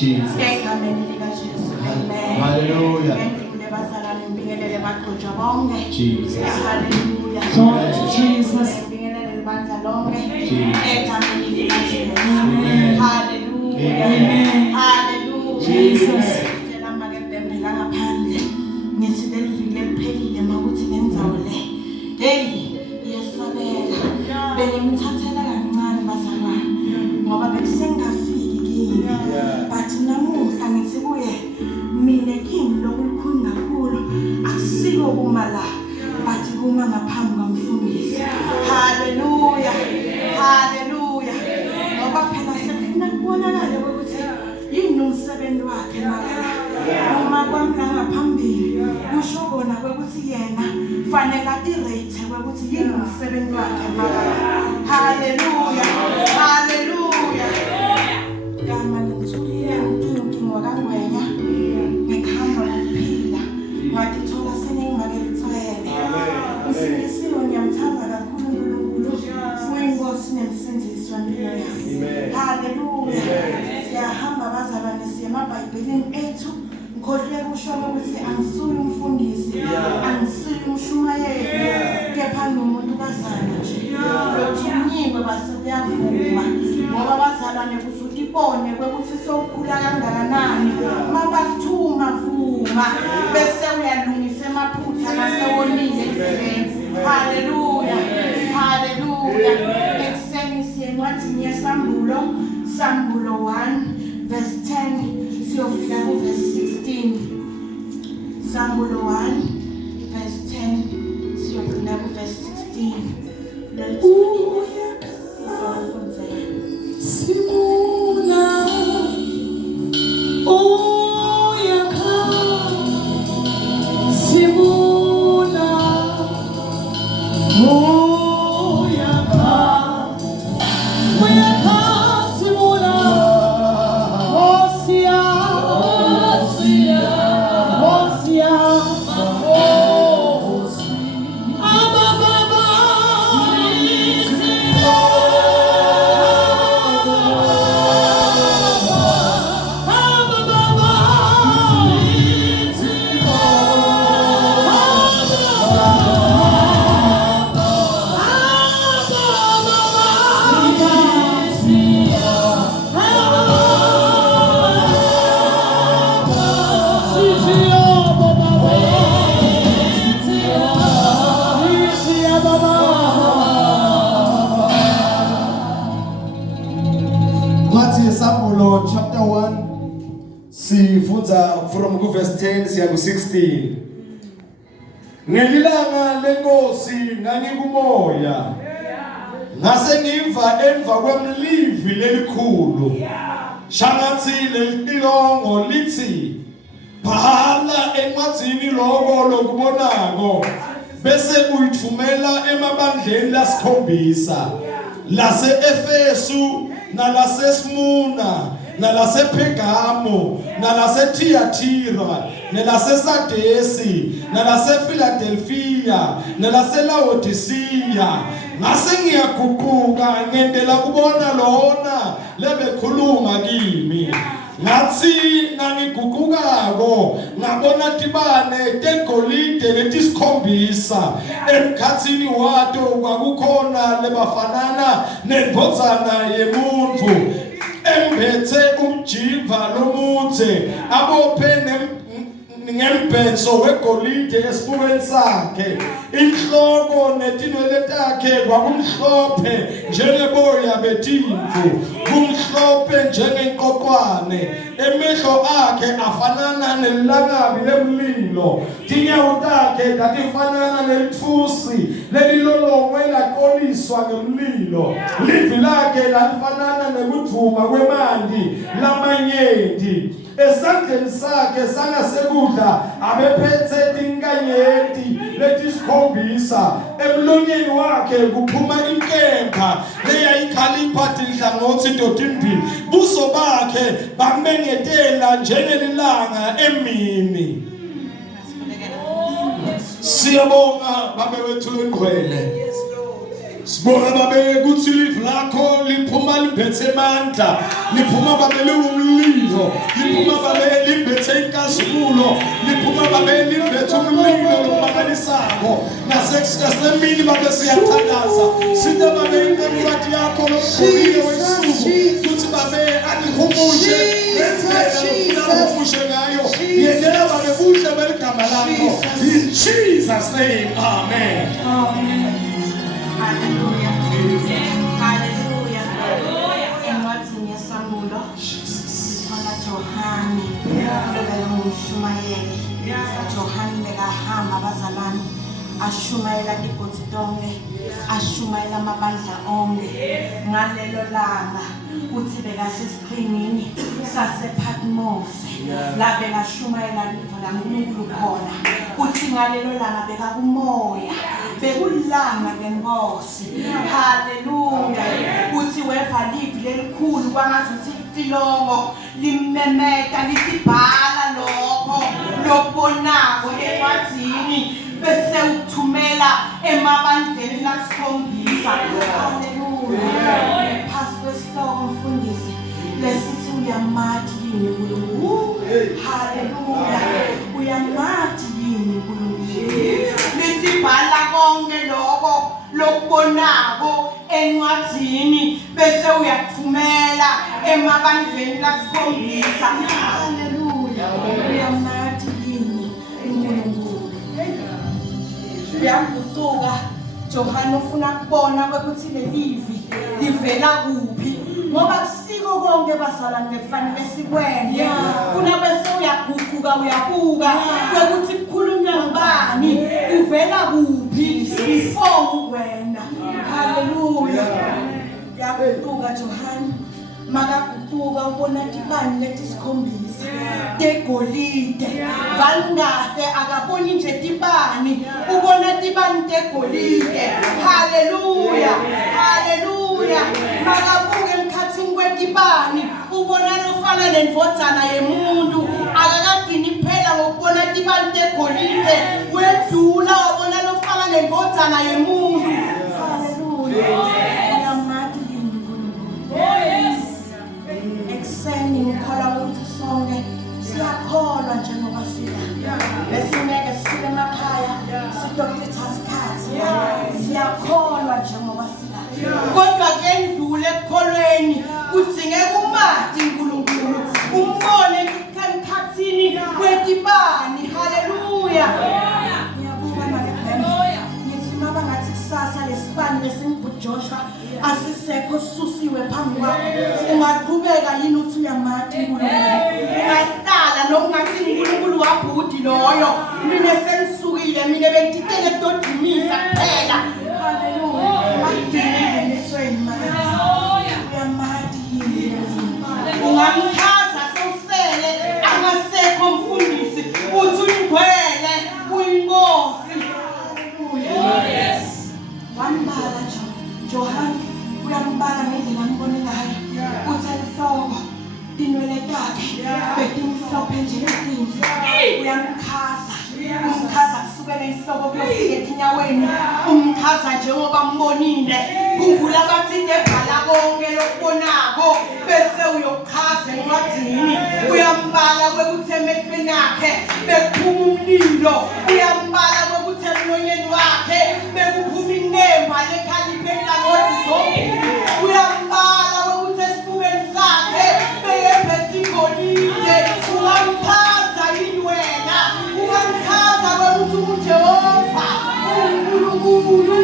Jesus. Hallelujah. Jesus. Hallelujah. Jesus. Hallelujah. Jesus. ngoba bekusengafiki kimi but namuhla ngithi kuye mina kimi lokulukhulu kakhulu akusiko kuma la but kuma ngaphambi kwamfundisi. Hallelujah. Hallelujah. Ngoba phela sekufuna kubonakale ukuthi yini umsebenzi wakhe emakala uma kwami ngaphambili kusho kona ukuthi yena fanele atirate ukuthi yini umsebenzi wakhe emakala. Hallelujah. Hallelujah. Kama ngithulile inkinga wakangwenya ngikhamba ngokuphila ngatithola senengimakelithwele uSingisiwe ngiyamthanda kakhulu uNkulunkulu uyinkosi nemsindisi wempilo yami. Hallelujah. Siyahamba bazalwane siye emabhayibhelini ethu ngikhohle kusho ukuthi angisuye umfundisi angisuye umshumayeli kepha ngumuntu kazana nje lothunyiwe base kuyavuma ngoba bazalwane kusuthi ibone ukuthi sokukhula kangakanani mabathuma vuma bese uyalungisa emaphutha nasewonile endleleni. Hallelujah. Hallelujah. Ekseni siyencwadini yesambulo Sambulo 1 verse 10 siyofika ku verse 16. Sambulo 1 verse 10 siyofika ku verse 16. Simula uyakha Simula uyakha Simula Osia chapter 1 sifunza from verse 10 siya ku 16. Ngelilanga lenkosi ngangikumoya ngase ngiva emva kwemlivi lelikhulu shangathi lelilongo lithi bhala encwadzini lokho lokubonako bese uyithumela emabandleni lasikhombisa lase Efesu nalase Smyrna nalase Pergamo nalase Thyatira nalase Sardesi nalase Philadelphia nalase Laodicea ngase ngiyaguquka ngendela kubona lona lebekhuluma kimi ngathi ngangiguqukako ngabona tibane tegolide letisikhombisa emkhathini wato kwakukhona lebafanana nendvodzana yemuntu embethe umjiva lomuthe abophe ngembhenso wegolide esifubeni sakhe inhloko netinwele takhe kwakumhlophe njengeboya betimvu kumhlophe njengenqoqwane emehlo akhe afanana nelilangabi lemlilo tinyawo takhe tafanana nelithusi lelilolongwe laqoliswa ngemlilo livi lakhe lalifanana nekudvuma kwemanti lamanyenti esandleni sakhe sangasekudla abephethe tinkanyeti letisikhombisa emlonyeni wakhe kuphuma inkemba leyayikhalipha tinhlangothi totimbili buso bakhe bamengetela njengelilanga emini. Siyabonga babewethu engcwele Sibonga babe ukuthi live lakho liphuma libethe amandla, liphuma babe liwumlilo, liphuma babe libethe inkazumulo, liphuma babe libethe umlilo lokumakalisako. Nasemini babe siyathandaza, sithi babe inkampani yakho lokukhulile wesuku, kuthi babe alihumushe, ngendlela umushe ngayo, yendela babe kuhle beligama lakho. In Jesus' name, amen. Hallelujah. Hallelujah. Encwadini yeSamulo sithola Johani lobela umshumayeli. Johani bekahamba abazalwane ashumayela ibhothi tonke, ashumayela amabandla onke. Ngalelo langa uthi bekasesiqhingini sasePatmos la bekashumayela uNkulunkulu khona. Uthi ngalelo langa bekakumoya, bekulanga lenkosi. Hallelujah. Uthi weva livi lelikhulu kwangazuthi itilongo limemeta lisibhala lokho lokubonako encwadini bese ukuthumela emabandleni lasikhombisa. Hallelujah. Phasi kwesihloko mfundisi lesithi uyamathi yini uNkulunkulu. Hallelujah. Uyamathi yini uNkulunkulu. Lisibhala konke lokho lokubonako encwadini bese uyathumela emabandleni lasikhombisa. Hallelujah. Uyamathi yini uNkulunkulu. Uyambutuka Johani ufuna kubona ukuthi lelivi livela kuphi, ngoba kusiko konke bazalwane kufanele sikwende. Kuna bese uyaguquka uyabuka ukuthi kukhulunywa ngubani, uvela kuphi before ukwenda. Hallelujah. Yabutuka Johani makaguquka ubona tibani letisikhombisa tegolide. Vangahle akaboni nje tibani, ubona tibani tegolide. Hallelujah. Hallelujah. Makabuke emkhathini kwetibani ubona lofana nendvodzana yemuntu akakagcini phela ngokubona tibani tegolide, wedlula wabona lofana nendvodzana yemuntu. Hallelujah. Ekseni ngikholwa ukuthi sonke siyakholwa njengoba sila. Besineke sile emakhaya sidokthetha isikhathi. Siyakholwa njengoba sila. Kodwa ke ndlule ekukholweni kudingeka umathi uNkulunkulu umbone emkhathini kwetibani. Hallelujah. Ngiyabuka nalebhemi ngithi maba ngathi kusasa lesibani lesingubhujoshwa asisekho susiwe phambi kwakho, ungaqhubeka yini uthi uyamathi uNkulunkulu? Ungahlala nokungathi uNkulunkulu wabhudi loyo, mina sengisukile, mina bengititele kudodimisa kuphela. Hallelujah. Ayidinile nesweni manje. Uyamathi yini? Ungamchaza sewusele angasekho mfundisi uthi uyingcwele uyinkosi. Hallelujah. Wambala Johani uyambala ngendlela ambone ngayo. Uthi enhloko dinwele takhe betimhlophe njengetimvu. Uyamkhaza, umkhaza kusukela enhloko kuyofika etinyaweni, umkhaza njengoba mbonile. Khumbula bathi ebhala konke lokubonako bese uyokhaza encwadini. Uyambala kwekuthi emehlweni akhe bekuphuma umlilo, uyambala kwekuthi emlonyeni wakhe bekuphuma inemba lekhaliphela ngothi zombili. Uyambala kwekuthi esifubeni sakhe beyembethe igolide. Ungamchaza yini wena? Ungamchaza kwekuthi uJehova uNkulunkulu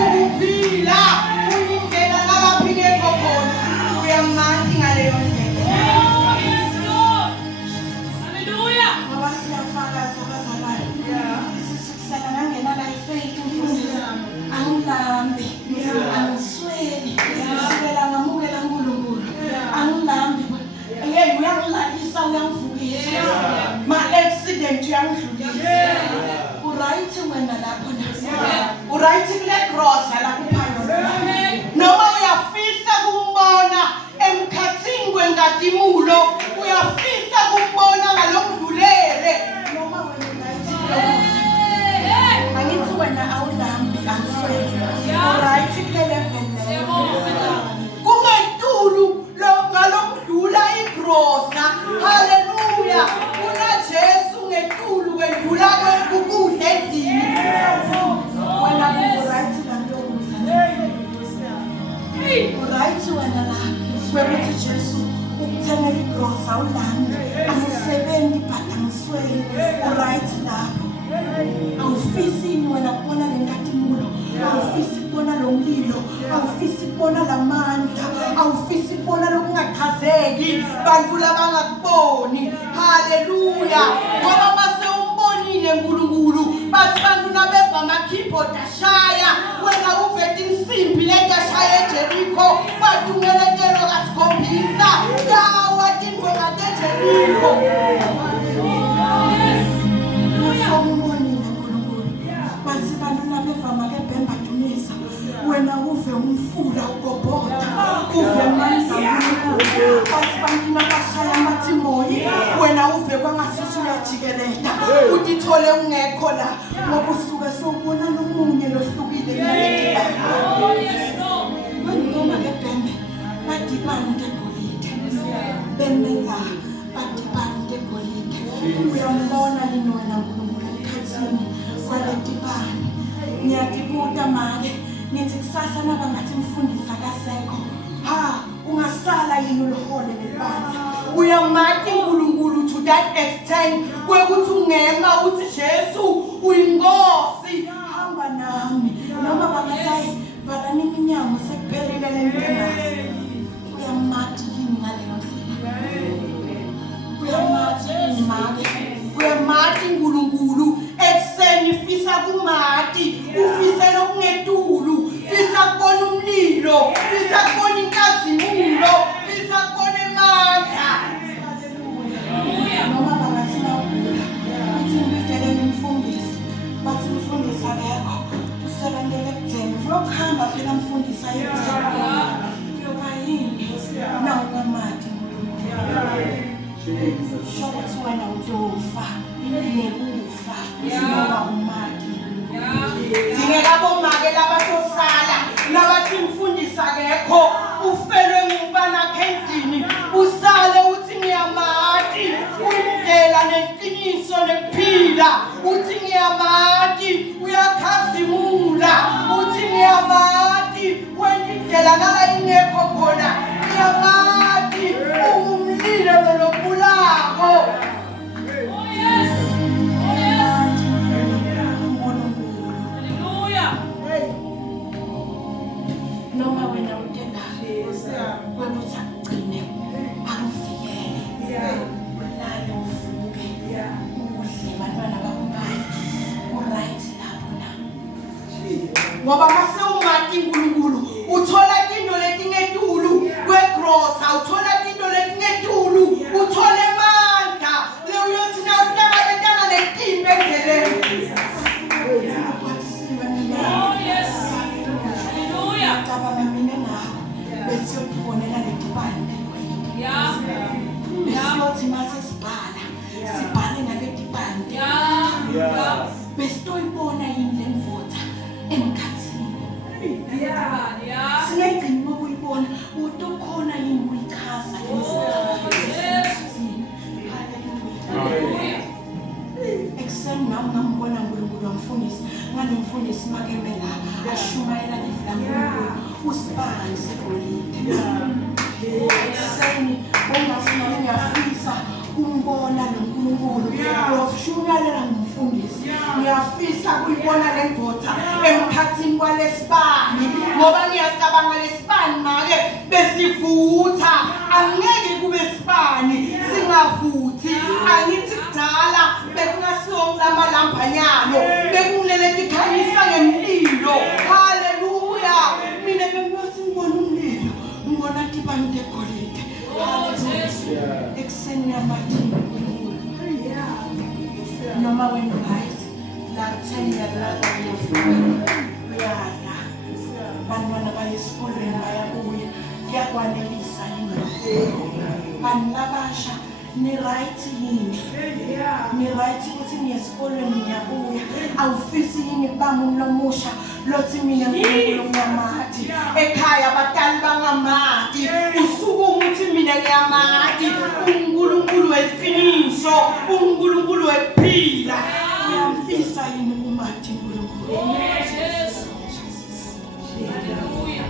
ukuphila uyindlela nalaphi ngekho khona. Uyamathi ngaleyo ndlela. Hallelujah. Ngoba siyafakaza abazalwane. Sisikusela nangena la Right wena la wekuthi Jesu ukuthengela igrosa ulami angisebenzi but angisweli right lapho awufisi wena kubona lenkathumulo awufisi kubona lo mlilo awufisi kubona lamandla awufisi kubona lokungachazeki bantu labangakuboni haleluya ngoba mase umbonile uNkulunkulu bathi bantu nabeva ama-keyboard ashaya wena uvete insimbi lengashaya eJerikho badungeletelo kasikhombisa yawa tindlela teJerikho umbonile uNkulunkulu bathi bantu nabeva makebhemba dumisa wena uve umfula ugobhoda uve manzamula bathi bantu nabashaya amathimoyi wena uve kwangasuthi uyajikeleta utithole ungekho la ngoba usuke sowubona nomunye lohlukile noma ke bhembe badibana ngegolide bembe la badibana ngegolide uyambona yini wena uNkulunkulu ekhathini kwale dibana ngiyadibuta manje nithi kusasa nabangathi mfundisa kasekho ungasala yini ulohole lebandla uyamathi uNkulunkulu to that extent kwekuthi ungema uthi Jesu uyinkosi hamba nami noma bangathi valani iminyango sekuphelele lentela uyamathi yini ngaleyo ndlela uyamathi uNkulunkulu ekseni fisa kumati ufisela okungetulu fisa kubona umlilo fisa kubona inkazimulo fisa kubona amandla noma bangathina ukula uthi ngibhekele umfundisi bathi umfundisi akekho usebenzele kutheni ukuhamba phela umfundisi ayethela yoba yini nawo ngamati shokuthi wena uzofa nekufa ngoba umati zingekabomake labatosala labathi mfundisi akekho ufelwe ngubana kendini usale uthi ngiyamati indlela neqiniso nephila uthi ngiyamati uyakhazimula uthi ngiyamati wena indlela nala ingekho khona ngiyamati umlilo lolobulako noma wena utenda wena uthagcine akuvikele ulale uvuke udle bantwana bakumbani uright lapho na ngoba mase umati uNkulunkulu uthola into letingetulu kwegrosa uthola into letingetulu uthole amandla leyothi na utanga letimbe endleleni cabanga mina nawe besiyokubonela letibane besiyothi mase sibhale ngaletibane besitoyibona yini lemvutha emkhathini singayigcini ngokuyibona utokhona yini ukuyichaza ekseni nami ngambona uNkulunkulu wamfundisi nganomfundisi makeme la ashumayela iFlamingo usibani segolide ekseni ongasina ngiyafisa umbona noNkulunkulu uyashumayela ngumfundisi ngiyafisa kuyibona lendvodza emkhathini kwalesibani ngoba ngiyacabanga lesibani make besivutha angeke kube sibani singavuthi angithi kudala bekungasiwo lamalambanyano bekunele tikhanyisa ngemlilo haleluya mina bengiyothi ngibona umlilo ngibona tibani tegolide haleluya ekseni yamathi noma wena guys la tell la uyala bantwana bayesikolweni bayabuya kuyakwanelisa yini bantu labasha ni right yini ni right ukuthi ngiyesikolweni ngiyabuya awufisi yini bami umlomusha lothi mina ngiyamati ekhaya abatali bangamati usuku ukuthi mina ngiyamati uNkulunkulu weqiniso uNkulunkulu wephila ngiyamfisa yini umati uNkulunkulu Hallelujah.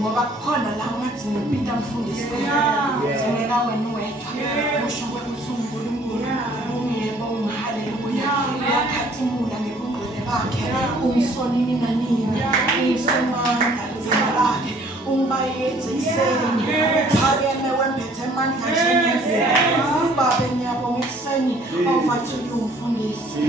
ngoba kukhona la ngathi ngipita mfundisi singeka wena wedwa usho ukuthi uNkulunkulu ungiyebo ungihaleluya uyakhathimula ngebungcwele bakhe ungisonini nanini ungisomandla lakhe ungibayethe ekseni phakeme wembethe amandla njengemvula ubabe ngiyabonga ekseni over to you mfundisi